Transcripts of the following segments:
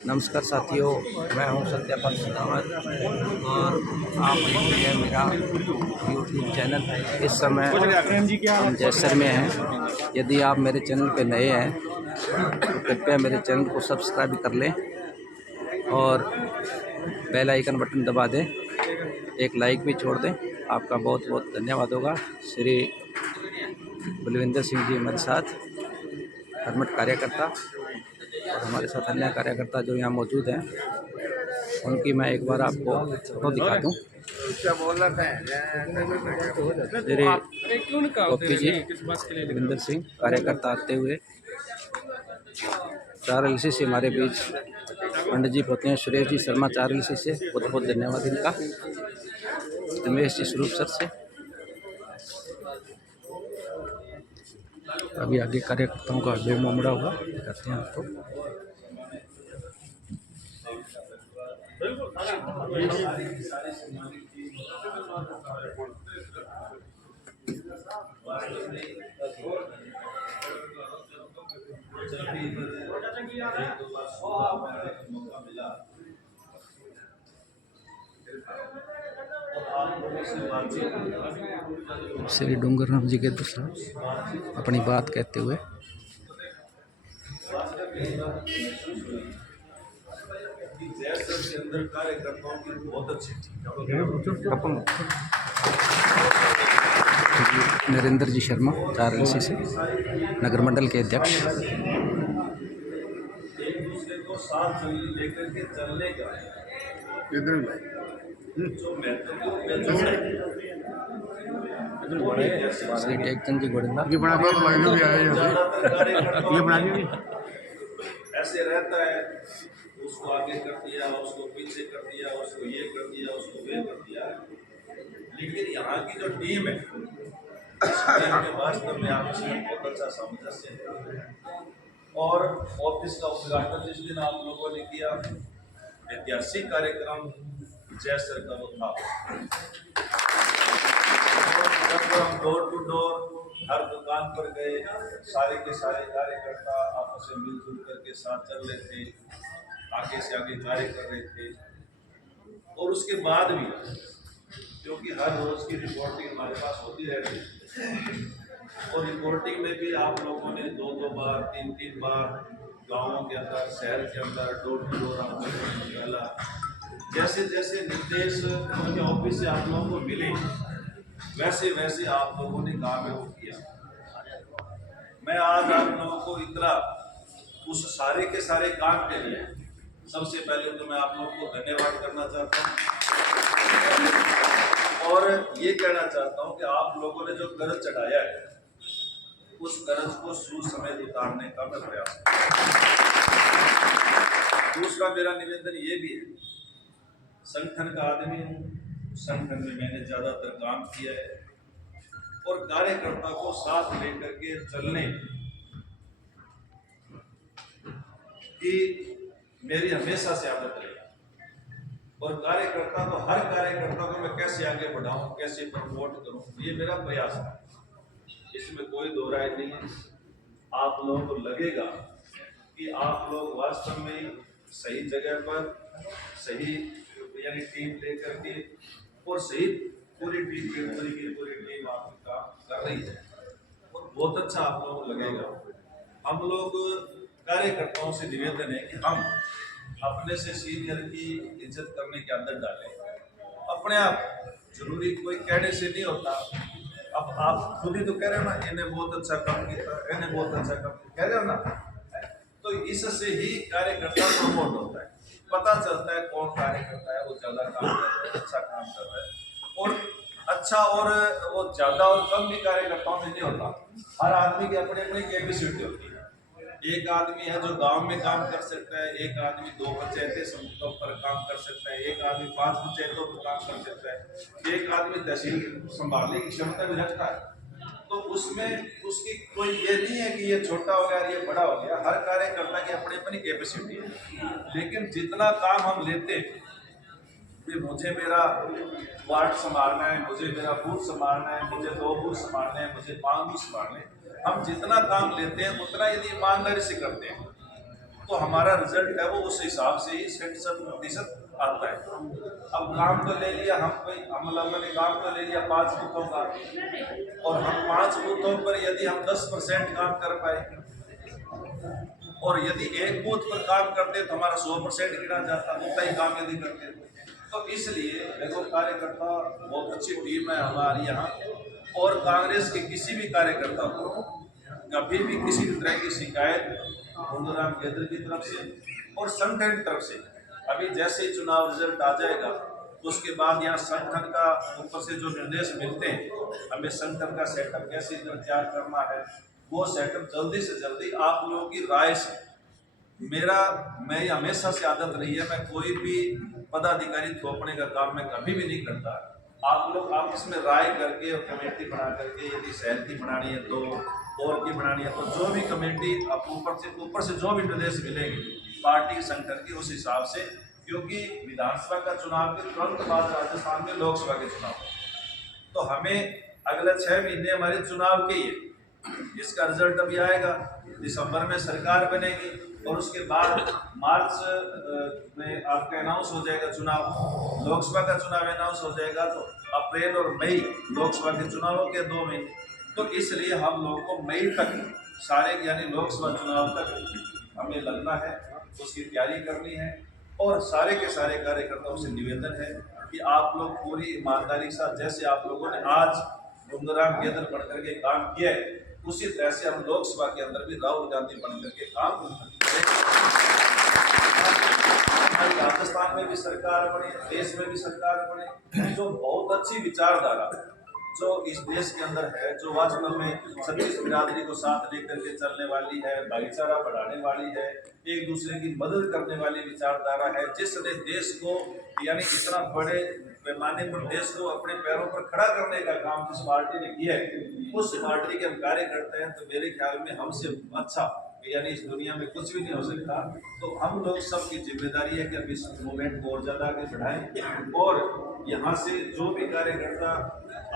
नमस्कार साथियों, मैं हूं सत्यापाल सिंधावत और आप देख रहे हैं मेरा यूट्यूब चैनल। इस समय हम जैसर में हैं। यदि आप मेरे चैनल पे नए हैं तो कृपया मेरे चैनल को सब्सक्राइब कर लें और बेल आइकन बटन दबा दें, एक लाइक भी छोड़ दें। आपका बहुत बहुत धन्यवाद होगा। श्री बलविंदर सिंह जी हमारे साथ कर्मठ कार्यकर्ता और हमारे साथ अन्य कार्यकर्ता जो यहाँ मौजूद हैं, उनकी मैं एक बार आपको फोटो दिखा दूँ। श्री गोपी जी बलविंदर सिंह कार्यकर्ता आते हुए 4 LC से हमारे बीच पंडित जी होते हैं। सुरेश जी शर्मा 4 LC से, बहुत बहुत धन्यवाद इनका। रमेश जी स्वरूप सर से। अभी आगे कार्यकर्ताओं का डेमो मुड़ा हुआ करते हैं आपको। श्री डूंगरराम जी के दर्शन अपनी बात कहते हुए नरेंद्र जी शर्मा 4 LC से, नगर मंडल के अध्यक्ष। श्री टेकचंद जी गोड़िंदा ऐसे रहता है, उसको आगे कर दिया, उसको पीछे कर दिया, उसको ये कर दिया, उसको वे कर दिया। लेकिन यहाँ की जो टीम है, इस टीम में वास्तव में आपस में बहुत अच्छा सामंजस्य है। और ऑफिस का उद्घाटन जिस दिन आप लोगों ने किया, ऐतिहासिक कार्यक्रम जैसर का वो था। जब हम डोर टू डोर हर दुकान पर गए, सारे के सारे कार्यकर्ता आपस में मिलजुल करके साथ चल रहे थे, आगे से आगे कार्य कर रहे थे। और उसके बाद भी क्योंकि हर रोज की रिपोर्टिंग हमारे पास होती रहती है, और रिपोर्टिंग में भी आप लोगों ने 2-2 बार 3-3 बार गाँवों के अंदर, शहर के अंदर डोर टू डोर आप लोगों ने निकाला। जैसे जैसे निर्देश उनके ऑफिस से आप लोगों को मिले, वैसे वैसे आप लोगों ने काम में वो किया। मैं आज आप लोगों को इतना उस सारे के सारे काम के लिए सबसे पहले तो मैं आप लोगों को धन्यवाद करना चाहता हूँ और ये कहना चाहता हूँ कि आप लोगों ने जो कर्ज चढ़ाया है, उस कर्ज को सुसमेत उतारने का मैं प्रयास करूँ। दूसरा मेरा निवेदन ये भी है, संगठन का आदमी हूँ, संगठन में मैंने ज्यादातर काम किया है और कार्यकर्ता को साथ लेकर के चलने की मेरी हमेशा से आदत रही। और कार्यकर्ता को, हर कार्यकर्ता को मैं कैसे आगे बढ़ाऊं, कैसे प्रमोट करूं, ये मेरा प्रयास है। इसमें कोई दो राय नहीं है। आप लोगों को लगेगा कि आप लोग वास्तव में सही जगह पर, सही यानी टीम लेकर के, और सही पूरी टीम की पूरी टीम आपकी काम कर रही है और बहुत अच्छा आप लोगों को लगेगा। हम लोग कार्यकर्ताओं से निवेदन है कि हम अपने से सीनियर की इज्जत करने की आदत डालें। अपने आप जरूरी कोई कहने से नहीं होता। अब आप खुद ही तो कह रहे हो ना, इन्हें बहुत अच्छा काम किया, इन्हें बहुत अच्छा काम कह रहे हो ना, तो इससे ही कार्यकर्ता प्रमोट होता है। पता चलता है कौन कार्यकर्ता है वो ज्यादा काम कर रहा है, अच्छा काम कर रहा है। और अच्छा और वो ज्यादा और कम भी कार्यकर्ताओं में नहीं होता। हर आदमी की अपनी अपनी कैपेसिटी होती है। एक आदमी है जो गांव में काम कर सकता है, एक आदमी 2 पंचायतें समूहों पर काम कर सकता है, एक आदमी 5 पंचायतों पर काम कर सकता है, एक आदमी तहसील संभालने की क्षमता भी रखता है। तो उसमें उसकी कोई ये नहीं है कि ये छोटा हो गया, ये बड़ा हो गया। हर कार्यकर्ता की अपनी अपनी कैपेसिटी है। लेकिन जितना काम हम लेते हैं, मुझे मेरा वार्ड संभालना है, मुझे मेरा बूथ संभालना है, मुझे 2 बूथ संभालने हैं, मुझे 5 बूथ संभालने हैं, हम जितना काम लेते हैं उतना यदि ईमानदारी से करते हैं तो हमारा रिजल्ट है वो उस हिसाब से ही 60% आता है। अब काम तो ले लिया हम लोगों ने काम तो ले लिया 5 बूथों का, और हम 5 बूथों पर यदि हम 10% काम कर पाए, और यदि एक बूथ पर काम करते तो हमारा 100% गिना जाता, उतना ही काम यदि करते। तो इसलिए देखो कार्यकर्ता बहुत अच्छी टीम है हमारी यहाँ, और कांग्रेस के किसी भी कार्यकर्ता को कभी भी किसी तरह की शिकायत गुंडूराम केंद्र की तरफ से और संगठन की तरफ से, अभी जैसे ही चुनाव रिजल्ट आ जाएगा तो उसके बाद यहाँ संगठन का ऊपर से जो निर्देश मिलते हैं, हमें संगठन का सेटअप कैसे तैयार करना है, वो सेटअप जल्दी से जल्दी आप लोगों की राय से, मैं हमेशा से आदत रही है, मैं कोई भी पदाधिकारी थोपने का काम मैं कभी भी नहीं करता। आप लोग आपस में राय करके और कमेटी बना करके, यदि शहर की बनानी है तो और की बनानी है तो जो भी कमेटी आप ऊपर से जो भी निर्देश मिलेंगे पार्टी संगठन की, उस हिसाब से, क्योंकि विधानसभा का चुनाव के तुरंत बाद राजस्थान में लोकसभा के चुनाव, तो हमें अगले 6 महीने हमारे चुनाव के ही है। इसका रिजल्ट अभी आएगा, दिसंबर में सरकार बनेगी, और उसके बाद मार्च में आपका अनाउंस हो जाएगा चुनाव, लोकसभा का चुनाव अनाउंस हो जाएगा, तो अप्रैल और मई लोकसभा के चुनावों के 2 महीने, तो इसलिए हम लोगों को मई तक सारे यानी लोकसभा चुनाव तक हमें लगना है, उसकी तैयारी करनी है। और सारे के सारे कार्यकर्ताओं से निवेदन है कि आप लोग पूरी ईमानदारी के साथ, जैसे आप लोगों ने आज गुंडूराम केंद्र बन करके काम किया है, उसी तरह से हम लोकसभा के अंदर भी राहुल गांधी बन करके काम करें। राजस्थान में भी सरकार बने, देश में भी सरकार बने, जो बहुत अच्छी विचारधारा जो इस देश के अंदर है, जो वास्तव में छत्तीस बिरादरी को साथ लेकर के चलने वाली है, भाईचारा बढ़ाने वाली है, एक दूसरे की मदद करने वाली विचारधारा है, जिसने देश को यानी इतना बड़े पैमाने पर देश को अपने पैरों पर खड़ा करने का काम जिस पार्टी ने किया है, उस पार्टी के हम कार्य करते हैं, तो मेरे ख्याल में हमसे अच्छा यानी इस दुनिया में कुछ भी नहीं हो सकता। तो हम लोग सबकी जिम्मेदारी है कि अब इस मूवमेंट को और ज़्यादा आगे बढ़ाएं, और यहाँ से जो भी कार्यकर्ता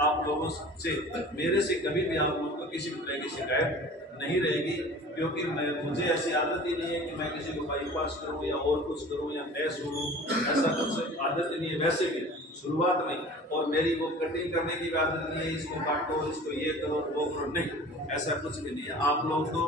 आप लोगों से, मेरे से कभी भी आप लोगों को किसी भी तरह की शिकायत नहीं रहेगी, क्योंकि मुझे ऐसी आदत ही नहीं है कि मैं किसी को बाईपास करूँ या और कुछ करूँ या मैं सुनूँ, ऐसा कुछ आदत ही नहीं है वैसे भी शुरुआत में। और मेरी वो कटिंग करने की आदत नहीं है, इसको काटो, इसको ये करो वो करो, नहीं, ऐसा कुछ भी नहीं है। आप लोग तो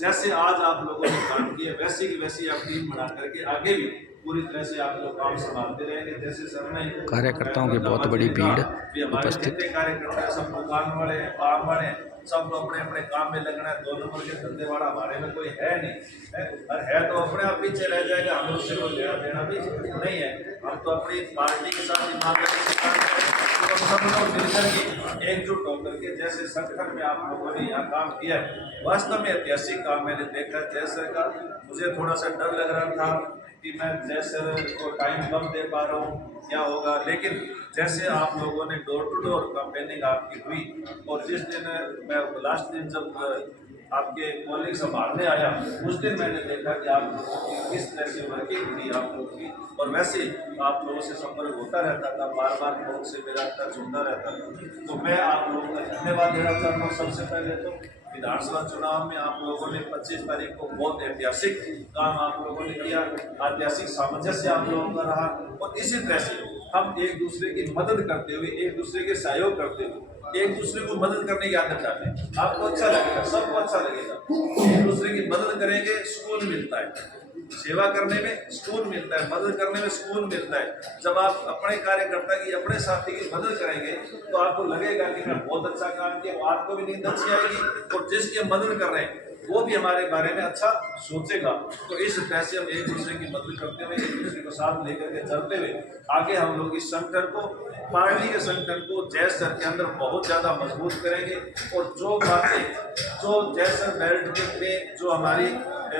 जैसे आज आप लोगों ने काम किया वैसे की वैसी आप टीम बना करके आगे भी पूरी तरह से आप लोग काम संभालते रहेंगे। जैसे सर ने कार्यकर्ताओं की बहुत बड़ी भीड़ उपस्थित, कार्यकर्ता सब दुकान वाले हैं, काम वाले हैं, सब अपने अपने काम में लगना है। 2 नंबर के धंधे वाला हमारे में कोई है नहीं है, और है तो अपने आप पीछे रह जाएगा, हमें उससे कोई लेना देना भी नहीं है। हम तो अपनी पार्टी के साथ ईमानदारी से काम करें, तो सब लोग मिलकर के एकजुट होकर के, जैसे संगठन में आप लोगों ने यहाँ काम किया है, वास्तव में ऐतिहासिक काम मैंने देखा जय सर का। मुझे थोड़ा सा डर लग रहा था कि मैं जय सर को टाइम कम दे पा रहा हूँ, क्या होगा, लेकिन जैसे आप लोगों ने डोर टू डोर कैंपेनिंग आपकी हुई, और जिस दिन मैं लास्ट दिन जब आपके कॉलिंग संभालने आया, उस दिन मैंने देखा कि आप लोगों की किस तरह से वर्किंग थी आप लोगों की, और वैसे आप लोगों से संपर्क होता रहता था, बार बार लोगों से मेरा टच होता रहता था। तो मैं आप लोगों का धन्यवाद देना चाहता हूँ। सबसे पहले तो विधानसभा चुनाव में आप लोगों ने 25 तारीख को बहुत ऐतिहासिक काम आप लोगों ने किया, ऐतिहासिक सामंजस्य आप लोगों का रहा, और इसी तरह से हम एक दूसरे की मदद करते हुए, एक दूसरे के सहयोग करते हुए, एक दूसरे को मदद करने की आदत डालें। आपको अच्छा लगेगा, सबको अच्छा लगेगा। एक दूसरे की मदद करेंगे, सुकून मिलता है, सेवा करने में सुकून मिलता है, मदद करने में सुकून मिलता है। जब आप अपने कार्यकर्ता की, अपने साथी की मदद करेंगे तो आपको लगेगा कि मैं बहुत अच्छा काम किया, आपको भी नींद अच्छी आएगी, और जिसकी मदद कर रहे हैं वो भी हमारे बारे में अच्छा सोचेगा। तो इस तरह से हम एक दूसरे की मदद करते हुए, एक दूसरे को साथ लेकर के चलते हुए आगे हम लोग इस संगठन को, पार्टी के संगठन को जय सर के अंदर बहुत ज़्यादा मजबूत करेंगे। और जो बातें, जो जय सर बेल्ट में जो हमारी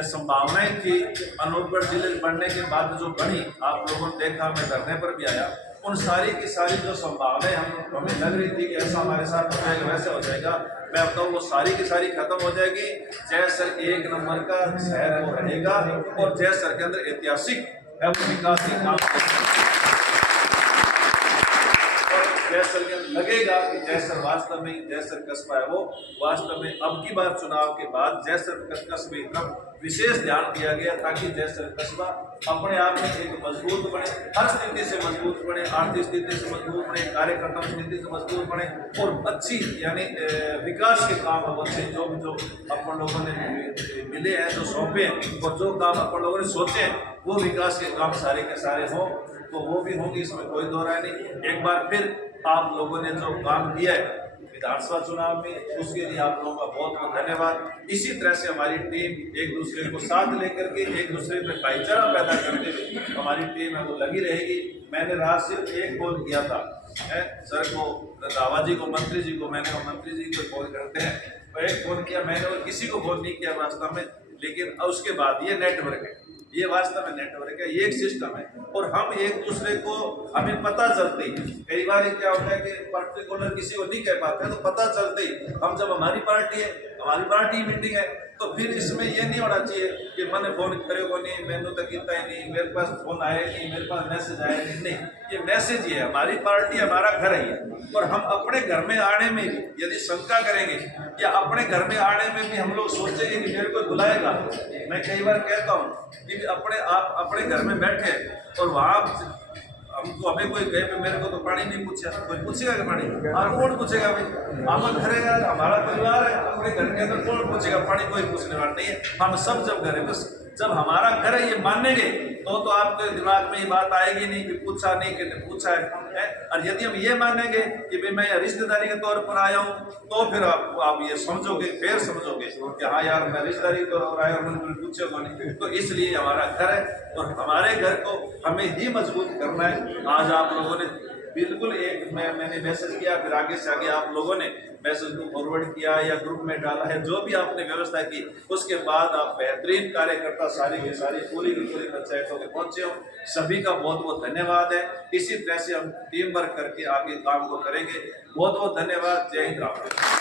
संभावनाएं थी अनूपगढ़ जिले बनने के बाद जो बनी, आप लोगों ने देखा, मैं धरने पर भी आया, उन सारी की सारी जो संभावनाएं हमें लग रही थी कि ऐसा हमारे साथ हो जाएगा, वैसा हो जाएगा, मैं बताऊँ वो सारी की सारी खत्म हो जाएगी। जय सर 1 नंबर का शहर वो रहेगा, और जय सर के अंदर ऐतिहासिक एवं विकास के काम जय सर के लगेगा कि जय सर वास्तव में जय सर कस्बा है, वो वास्तव में अब की बार चुनाव के बाद जय सर कस्बे की तरफ विशेष ध्यान दिया गया ताकि जैसर कस्बा अपने आप में एक मजबूत बने, हर स्थिति से मजबूत बने, आर्थिक स्थिति से मजबूत बने, कार्यकर्ता स्थिति से मजबूत बने और अच्छी यानी विकास के काम अपन से जो अपन लोगों ने मिले हैं, जो सौंपे हैं और जो काम अपन लोगों ने सोचे हैं वो विकास के काम सारे के सारे हों, तो वो भी होंगे, इसमें कोई दो राय नहीं। एक बार फिर आप लोगों ने जो काम किया है विधानसभा चुनाव में, उसके लिए आप लोगों का बहुत बहुत धन्यवाद। इसी तरह से हमारी टीम एक दूसरे को साथ लेकर के एक दूसरे में भाईचारा पैदा करते हुए हमारी टीम है वो लगी रहेगी। मैंने रात सिर्फ एक फोन किया था सर को, रावत जी को, मंत्री जी को, मैंने मंत्री जी को फोन करते हैं तो एक फोन किया मैंने और किसी को फोन नहीं किया वास्तव में, लेकिन उसके बाद ये नेटवर्क है, ये वास्तव में नेटवर्क है, ये एक सिस्टम है और हम एक दूसरे को हमें पता चलते ही, कई बार क्या होता है कि पर्टिकुलर किसी को नहीं कह पाते हैं तो पता चलते ही हम जब हमारी पार्टी है, हमारी पार्टी मीटिंग है तो फिर इसमें ये नहीं होना चाहिए कि मैंने फोन करे को नहीं, मैंने तो कितना ही नहीं, मेरे पास फोन आया नहीं, मेरे पास मैसेज आया नहीं, ये मैसेज ही है, हमारी पार्टी हमारा घर है और हम अपने घर में आने में भी यदि शंका करेंगे या अपने घर में आने में भी हम लोग सोचेंगे कि मेरे को बुलाएगा। मैं कई बार कहता हूँ कि आप अपने घर में बैठे और वहाँ हमको हमें कोई कहे मेरे को तो पानी नहीं पूछा, कोई पूछेगा कि पानी और कौन पूछेगा भाई, हम घर है यार, हमारा परिवार है, अपने घर के अंदर कौन पूछेगा पानी, कोई पूछने वाला नहीं है। हम सब जब घर है बस जब हमारा घर है ये मानेंगे तो आपके दिमाग में ये बात आएगी नहीं कि पूछा नहीं कि पूछा है। और यदि हम ये मानेंगे कि भाई मैं रिश्तेदारी के तौर पर आया हूँ तो फिर आप ये समझोगे, फिर समझोगे कि हाँ यार मैं रिश्तेदारी के तौर पर आया हूँ, मैंने पूछेगा नहीं। तो इसलिए हमारा घर है और हमारे घर को हमें ही मजबूत करना है। आज आप लोगों ने बिल्कुल एक मैंने मैसेज किया, फिर आगे से आगे आप लोगों ने मैसेज को फॉरवर्ड किया या ग्रुप में डाला है, जो भी आपने व्यवस्था की उसके बाद आप बेहतरीन कार्यकर्ता सारी की सारी पूरी की पूरी पंचायतों के पहुंचे हो, सभी का बहुत बहुत धन्यवाद है। इसी तरह से हम टीम वर्क करके आगे काम को करेंगे। बहुत बहुत धन्यवाद। जय हिंद।